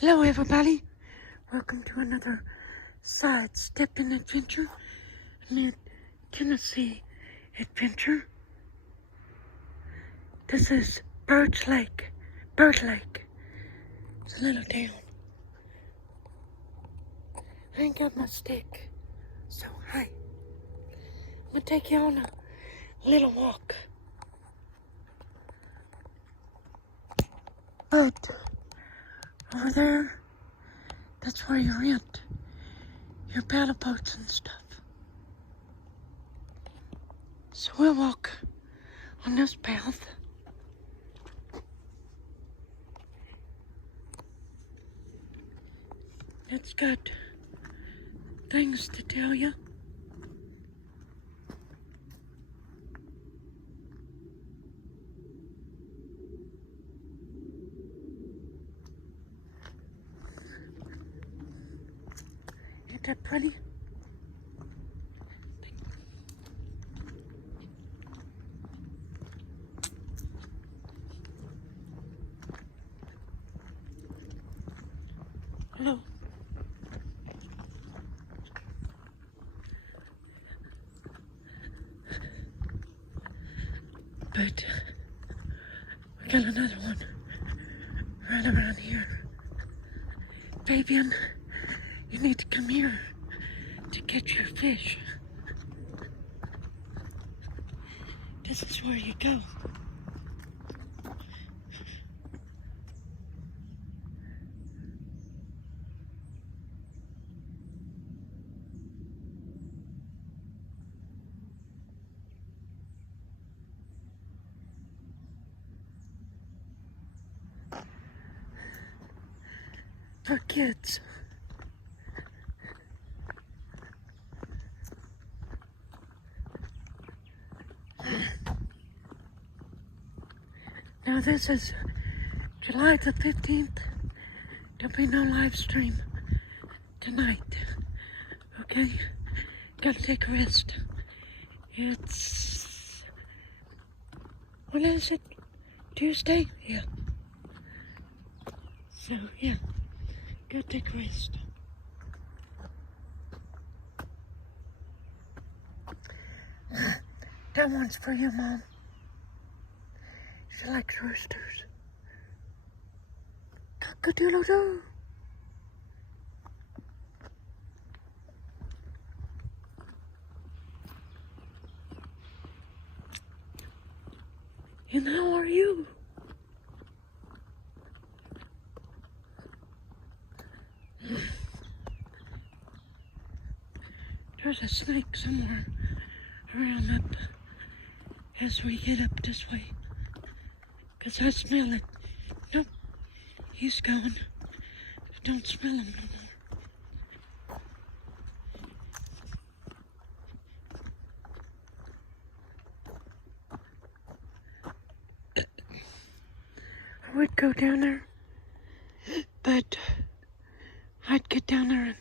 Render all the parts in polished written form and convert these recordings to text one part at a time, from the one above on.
Hello everybody, welcome to another sidestepping adventure, Mid-Tennessee adventure. This is Bird Lake. It's a little town. I ain't got my stick, so hi. I'm gonna take you on a little walk. But over there, that's where you rent your paddle boats and stuff. So we'll walk on this path. It's got things to tell you. Ain't that pretty? Hello. But we got another one right around here. Fabian, you need to come here to catch your fish. This is where you go. For kids. Now this is July the 15th. There'll be no live stream tonight. Okay? Gotta take a rest. It's... what is it? Tuesday? Yeah. So, yeah. Go take a rest. That one's for you, Mom. She likes roosters. Cock-a-doodle-doo. And how are you? There's a snake somewhere around up as we get up this way. 'Cause I smell it. Nope, he's gone. I don't smell him no more. I would go down there, but I'd get down there and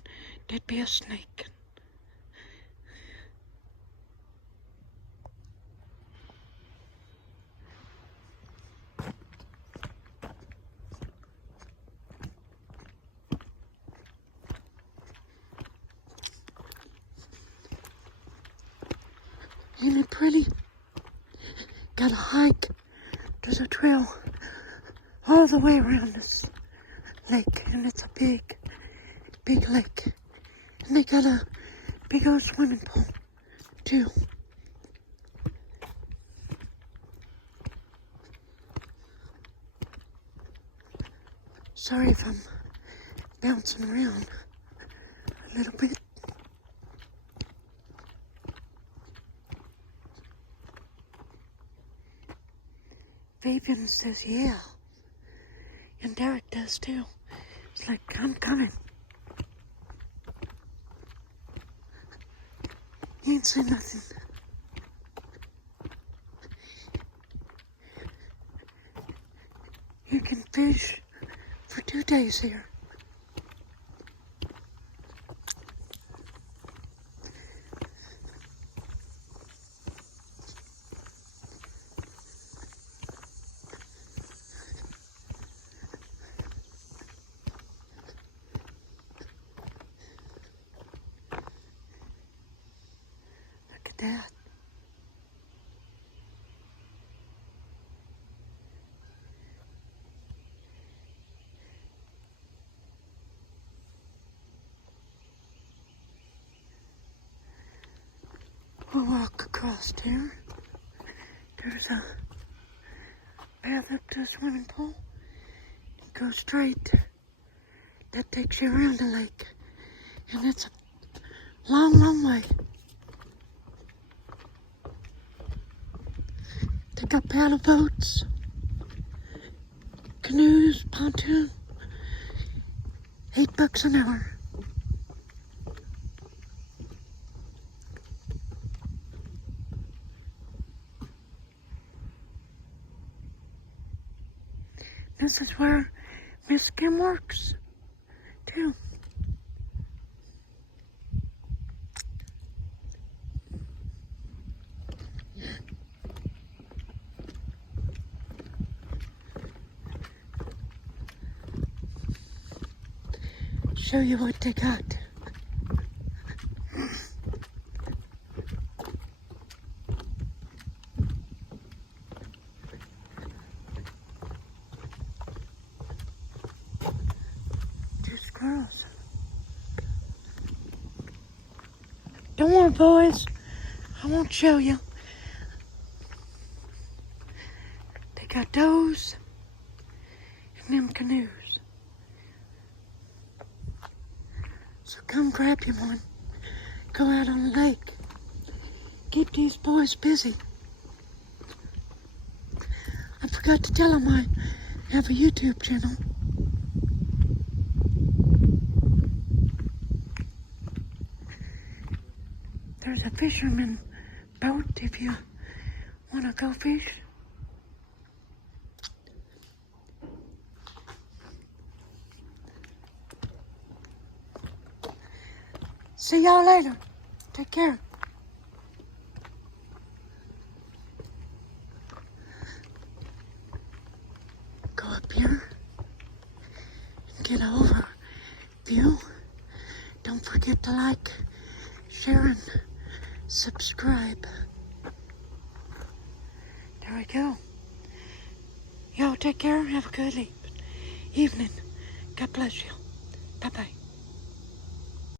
there'd be a snake. Ain't it pretty? Gotta hike. There's a trail all the way around this lake, and it's a big lake. And they got a big old swimming pool, too. Sorry if I'm bouncing around a little bit. Fabian says, yeah. And Derek does too. It's like, I'm coming. He ain't say nothing. You can fish for 2 days here. that. We'll walk across here. There's a path up to a swimming pool. You go straight. That takes you around the lake. And it's a long, long way. They got paddle boats, canoes, pontoon. $8 an hour. This is where Miss Kim works, too. Show you what they got. Squirrels. Don't worry, boys. I won't show you. They got those and them canoes. So come grab you one. Go out on the lake. Keep these boys busy. I forgot to tell them I have a YouTube channel. There's a fisherman boat if you want to go fish. See y'all later. Take care. Go up here and get an overview. Don't forget to like, share, and subscribe. There we go. Y'all take care. Have a good evening. God bless you. Bye-bye.